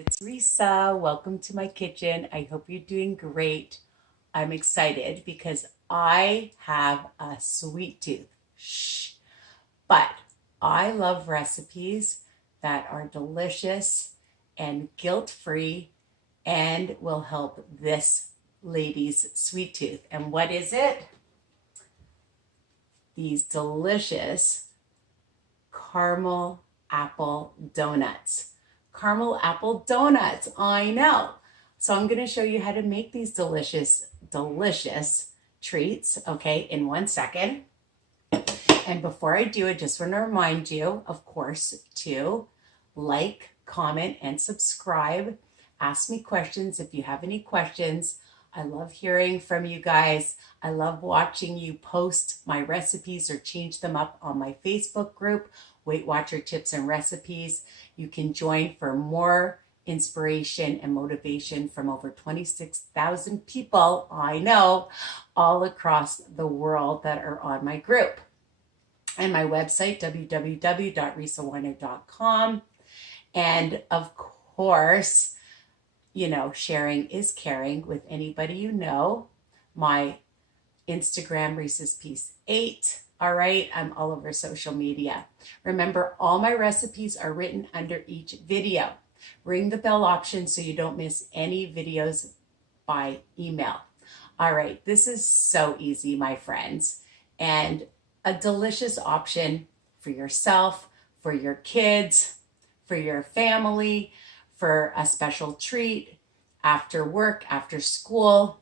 It's Risa. Welcome to my kitchen. I hope you're doing great. I'm excited because I have a sweet tooth. Shh. But I love recipes that are delicious and guilt-free and will help this lady's sweet tooth. And what is it? These delicious caramel apple donuts. Caramel apple donuts, I know. So I'm going to show you how to make these delicious treats, okay, in 1 second. And before I do, I just want to remind you, of course, to like, comment, and subscribe. Ask me questions if you have any questions. I love hearing from you guys. I love watching you post my recipes or change them up on my Facebook group, Weight Watcher Tips and Recipes. You can join for more inspiration and motivation from over 26,000 people, I know, all across the world that are on my group. And my website, www.risaweiner.com. And of course, you know, sharing is caring with anybody you know. My Instagram, Risa's Piece 8. All right, I'm all over social media. Remember, all my recipes are written under each video. Ring the bell option so you don't miss any videos by email. All right, this is so easy, my friends, and a delicious option for yourself, for your kids, for your family, for a special treat, after work, after school,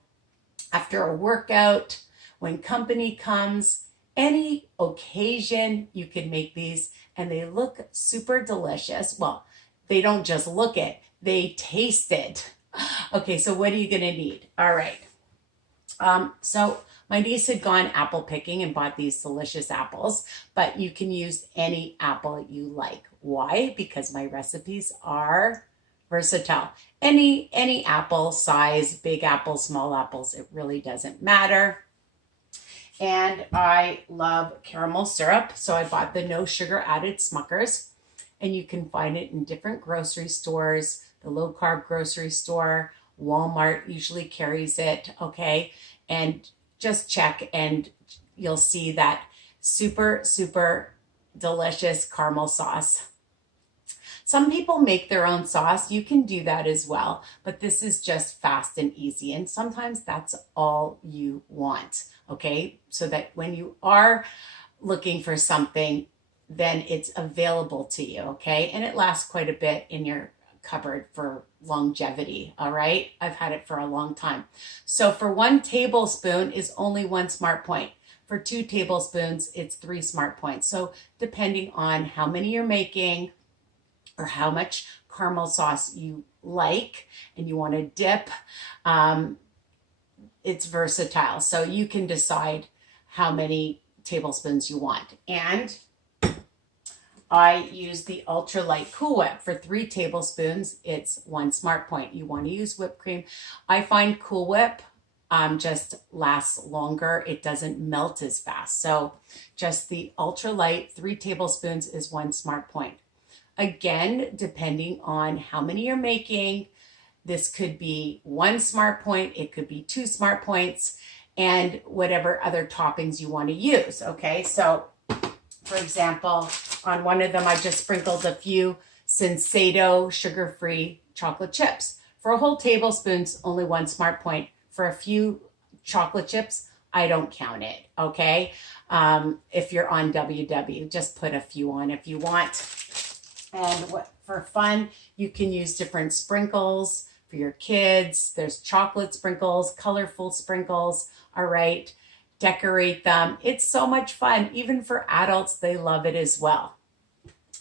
after a workout, when company comes, any occasion you can make these, and they look super delicious. Well, they don't just look it, they taste it. Okay, so what are you gonna need? All right. So my niece had gone apple picking and bought these delicious apples, but you can use any apple you like. Why? Because my recipes are versatile. Any apple size, big apples, small apples, it really doesn't matter. And I love caramel syrup, so I bought the no sugar added Smuckers, and you can find it in different grocery stores, the low carb grocery store, Walmart usually carries it, okay? And just check and you'll see that super delicious caramel sauce. Some people make their own sauce. You can do that as well, but this is just fast and easy. And sometimes that's all you want, okay? So that when you are looking for something, then it's available to you, okay? And it lasts quite a bit in your cupboard for longevity, all right? I've had it for a long time. So for 1 tablespoon is only 1 smart point. For 2 tablespoons, it's 3 smart points. So depending on how many you're making or how much caramel sauce you like and you want to dip, it's versatile. So you can decide how many tablespoons you want. And I use the ultralight Cool Whip. For 3 tablespoons, it's 1 smart point. You want to use whipped cream. I find Cool Whip just lasts longer. It doesn't melt as fast. So just the ultralight, 3 tablespoons is 1 smart point. Again, depending on how many you're making, this could be 1 smart point, it could be 2 smart points, and whatever other toppings you want to use, okay? So, for example, on one of them, I just sprinkled a few Sensado sugar-free chocolate chips. For a whole tablespoon, only 1 smart point. For a few chocolate chips, I don't count it, okay? If you're on WW, just put a few on if you want. And for fun, you can use different sprinkles for your kids. There's chocolate sprinkles, colorful sprinkles, all right? Decorate them. It's so much fun. Even for adults, they love it as well.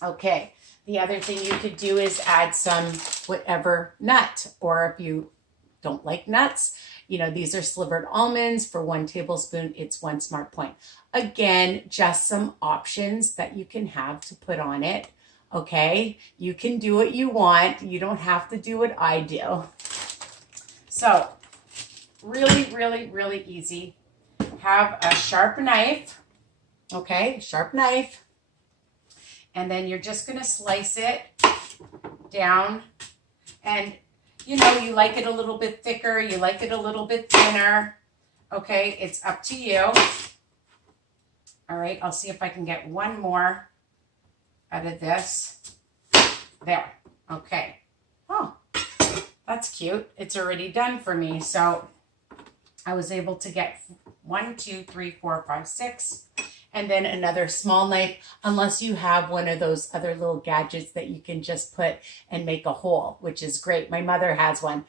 Okay, the other thing you could do is add some whatever nut, or if you don't like nuts, you know, these are slivered almonds. For 1 tablespoon, it's 1 smart point. Again, just some options that you can have to put on it. Okay, you can do what you want. You don't have to do what I do. So, really easy. Have a sharp knife, okay, sharp knife. And then you're just going to slice it down And you know, you like it a little bit thicker, you like it a little bit thinner. Okay, it's up to you. All right, I'll see if I can get one more out of this. There. Okay. Oh, that's cute. It's already done for me. So I was able to get 1, 2, 3, 4, 5, 6, and then another small knife, unless you have one of those other little gadgets that you can just put and make a hole, which is great. My mother has one.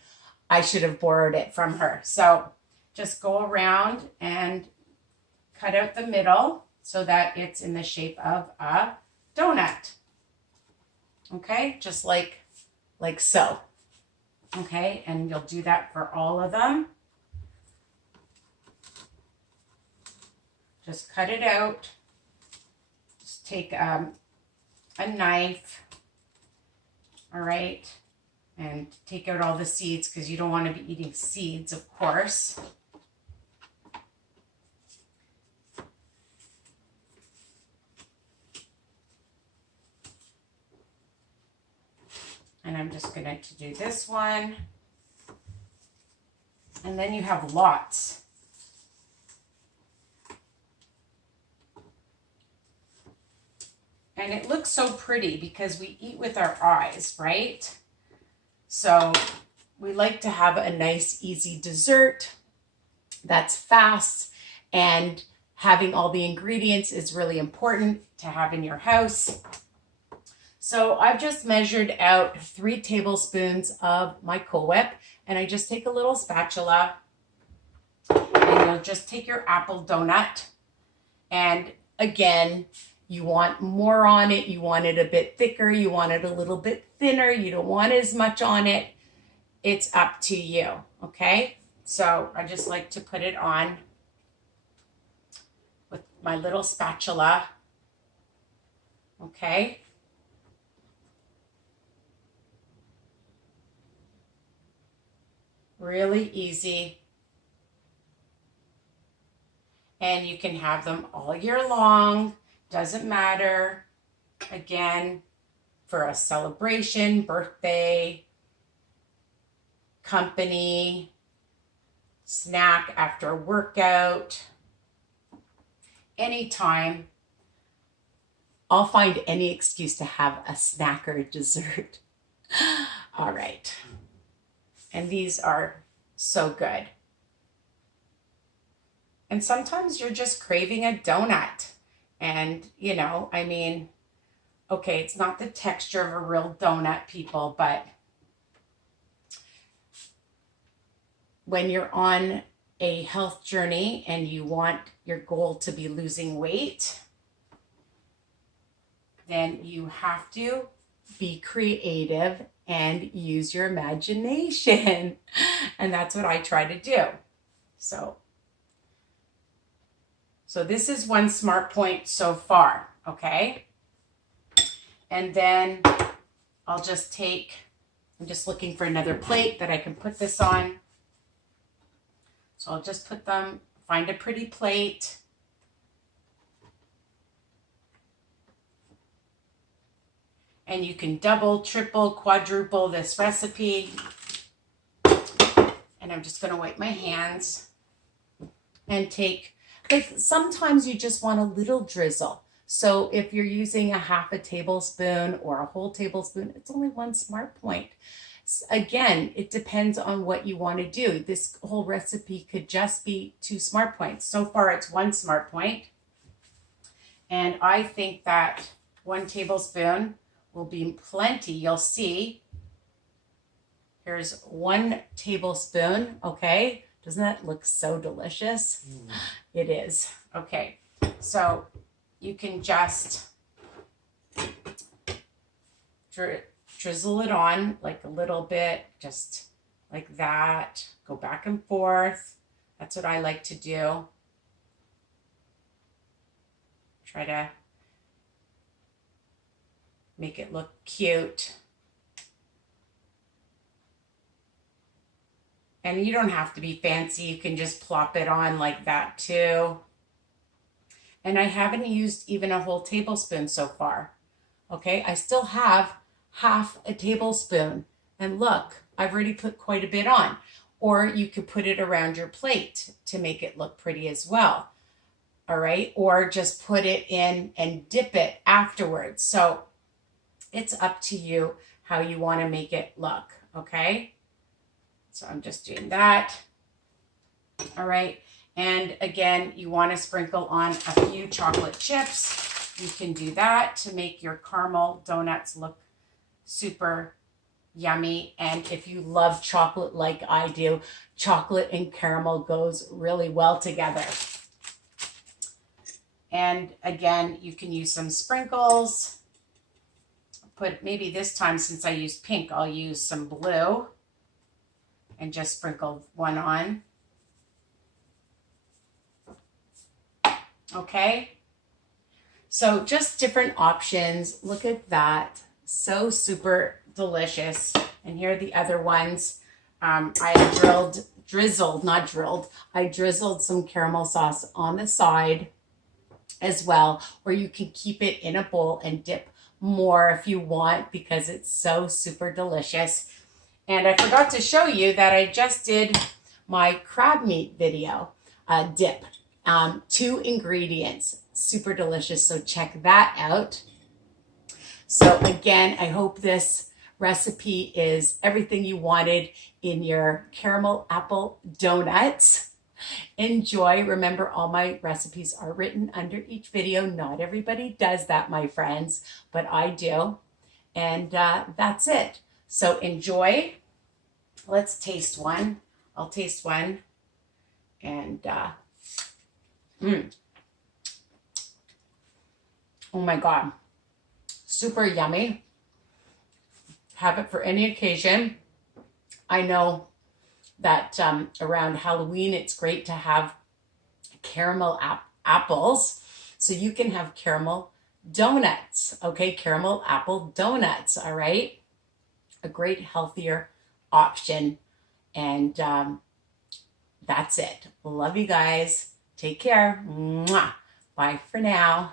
I should have borrowed it from her. So just go around and cut out the middle so that it's in the shape of a donut. Okay, just like so. Okay, and you'll do that for all of them. Just cut it out. Just take a knife, all right, and take out all the seeds because you don't want to be eating seeds, of course. And I'm just going to do this one. And then you have lots. And it looks so pretty because we eat with our eyes, right? So we like to have a nice, easy dessert that's fast, and having all the ingredients is really important to have in your house. So I've just measured out 3 tablespoons of my Cool Whip, and I just take a little spatula, and you'll just take your apple donut. And again, you want more on it, you want it a bit thicker, you want it a little bit thinner, you don't want as much on it. It's up to you, okay? So I just like to put it on with my little spatula, okay? Really easy. And you can have them all year long. Doesn't matter. Again, for a celebration, birthday, company, snack after a workout, anytime. I'll find any excuse to have a snack or a dessert. All right. And these are so good. And sometimes you're just craving a donut. And, you know, I mean, okay, it's not the texture of a real donut, people, but when you're on a health journey and you want your goal to be losing weight, then you have to be creative and use your imagination. And that's what I try to do. So this is one smart point so far, okay? And then I'm just looking for another plate that I can put this on. So I'll just find a pretty plate. And you can double, triple, quadruple this recipe. And I'm just going to wipe my hands and sometimes you just want a little drizzle. So if you're using a half a tablespoon or a whole tablespoon, it's only 1 smart point. Again, it depends on what you want to do. This whole recipe could just be 2 smart points. So far, it's 1 smart point. And I think that 1 tablespoon will be plenty. You'll see. Here's 1 tablespoon, okay? Doesn't that look so delicious? It is. Okay, so you can just drizzle it on like a little bit, just like that. Go back and forth. That's what I like to do. Try to make it look cute. And you don't have to be fancy. You can just plop it on like that too. And I haven't used even a whole tablespoon so far. Okay, I still have half a tablespoon And look, I've already put quite a bit on. Or you could put it around your plate to make it look pretty as well. All right. Or just put it in and dip it afterwards. So it's up to you how you want to make it look. Okay. So I'm just doing that. All right. And again, you want to sprinkle on a few chocolate chips. You can do that to make your caramel donuts look super yummy. And if you love chocolate like I do, chocolate and caramel goes really well together. And again, you can use some sprinkles. Put maybe this time, since I used pink, I'll use some blue and just sprinkle one on. Okay. So just different options. Look at that. So super delicious. And here are the other ones. I drizzled some caramel sauce on the side as well, or you can keep it in a bowl and dip more if you want, because it's so super delicious. And I forgot to show you that I just did my crab meat video dip. 2 ingredients, super delicious. So check that out. So again, I hope this recipe is everything you wanted in your caramel apple donuts. Enjoy. Remember, all my recipes are written under each video. Not everybody does that, my friends, but I do. And that's it. So enjoy. Let's taste one. I'll taste one. And oh my God. Super yummy. Have it for any occasion. I know that around Halloween, it's great to have caramel apples. So you can have caramel donuts, okay? Caramel apple donuts, all right? A great healthier option. And that's it. Love you guys. Take care. Mwah. Bye for now.